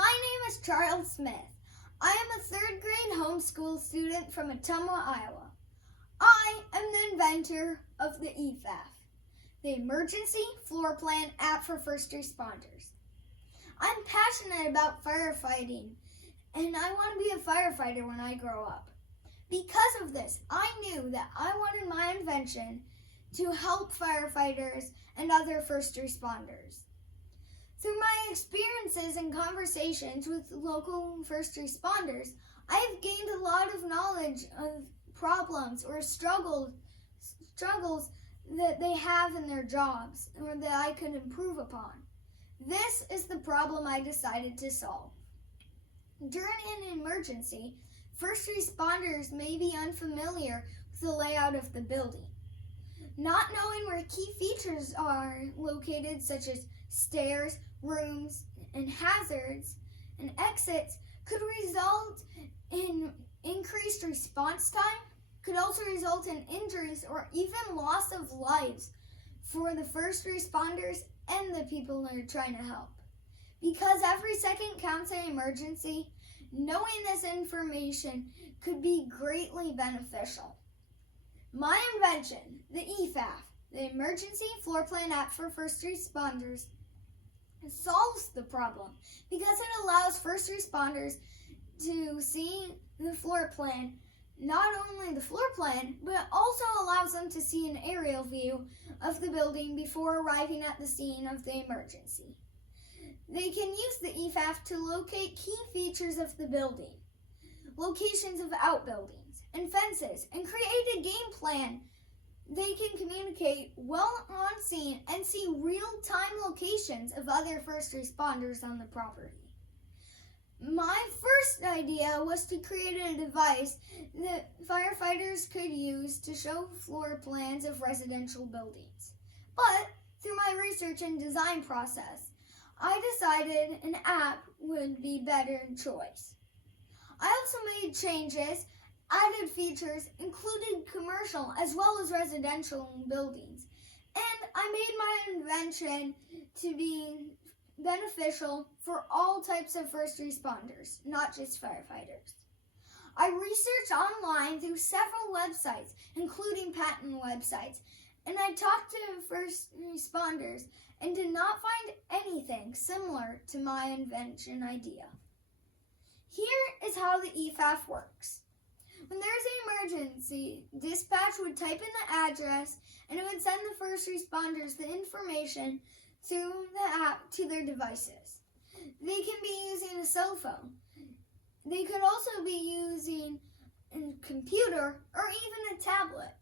My name is Charles Smith. I am a third grade homeschool student from Ottumwa, Iowa. I am the inventor of the EFAF, the Emergency Floor Plan App for First Responders. I'm passionate about firefighting, and I want to be a firefighter when I grow up. Because of this, I knew that I wanted my invention to help firefighters and other first responders. Through my experiences and conversations with local first responders, I have gained a lot of knowledge of problems or struggles that they have in their jobs or that I could improve upon. This is the problem I decided to solve. During an emergency, first responders may be unfamiliar with the layout of the building. Not knowing where key features are located, such as stairs, rooms, and hazards and exits, could result in increased response time, could also result in injuries or even loss of lives for the first responders and the people they're trying to help. Because every second counts in an emergency, knowing this information could be greatly beneficial. My invention, the EFAF, the Emergency Floor Plan App for First Responders, solves the problem because it allows first responders to see the floor plan, not only the floor plan, but also allows them to see an aerial view of the building before arriving at the scene of the emergency. They can use the EFAF to locate key features of the building, locations of outbuildings and fences, and create a game plan. They can communicate well on scene and see real-time locations of other first responders on the property. My first idea was to create a device that firefighters could use to show floor plans of residential buildings. But through my research and design process, I decided an app would be better choice. I also made changes, added features, included commercial as well as residential buildings. And I made my invention to be beneficial for all types of first responders, not just firefighters. I researched online through several websites, including patent websites, and I talked to first responders and did not find anything similar to my invention idea. Here is how the EFAF works. When there's an emergency, dispatch would type in the address and it would send the first responders the information through the app to their devices. They can be using a cell phone. They could also be using a computer or even a tablet.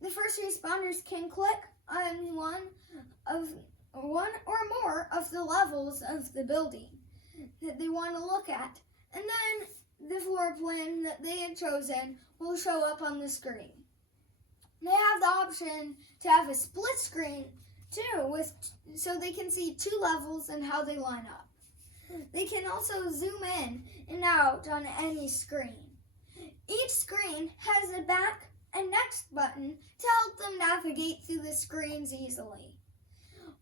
The first responders can click on one or more of the levels of the building that they want to look at, and then the floor plan that they had chosen will show up on the screen. They have the option to have a split screen too, so they can see two levels and how they line up. They can also zoom in and out on any screen. Each screen has a back and next button to help them navigate through the screens easily.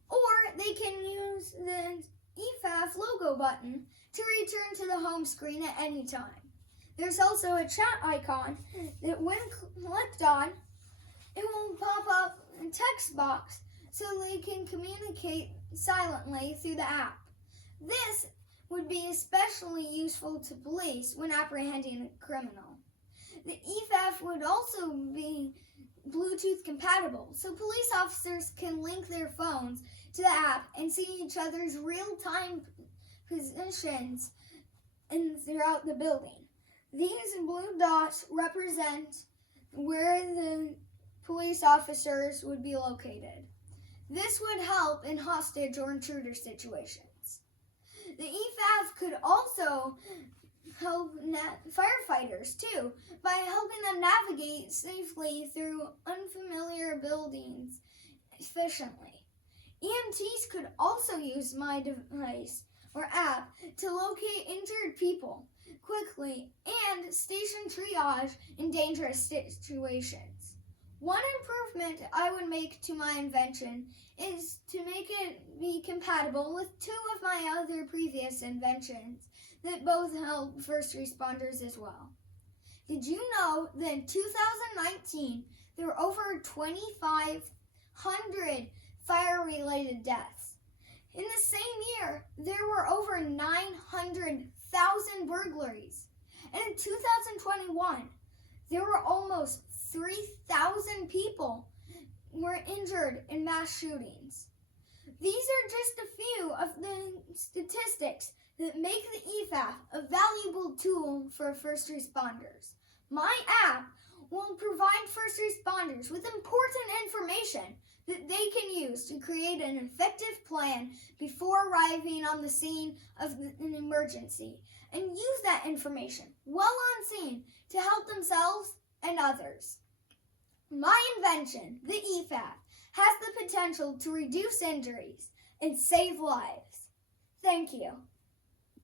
Or they can use the EFAF logo button to return to the home screen at any time. There's also a chat icon that when clicked on, it will pop up a text box so they can communicate silently through the app. This would be especially useful to police when apprehending a criminal. The EFAF would also be Bluetooth compatible, so police officers can link their phones to the app and see each other's real-time positions throughout the building. These blue dots represent where the police officers would be located. This would help in hostage or intruder situations. The EFAF could also help firefighters too by helping them navigate safely through unfamiliar buildings efficiently. EMTs could also use my device or app to locate injured people quickly and station triage in dangerous situations. One improvement I would make to my invention is to make it be compatible with two of my my other previous inventions that both help first responders as well. Did you know that in 2019 there were over 2,500 fire-related deaths? In the same year, there were over 900,000 burglaries. And in 2021, there were almost 3,000 people were injured in mass shootings. These are just a few of the statistics that make the EFAF a valuable tool for first responders. My app will provide first responders with important information that they can use to create an effective plan before arriving on the scene of an emergency, and use that information while on scene to help themselves and others. My invention, the EFAF, has the potential to reduce injuries and save lives. Thank you.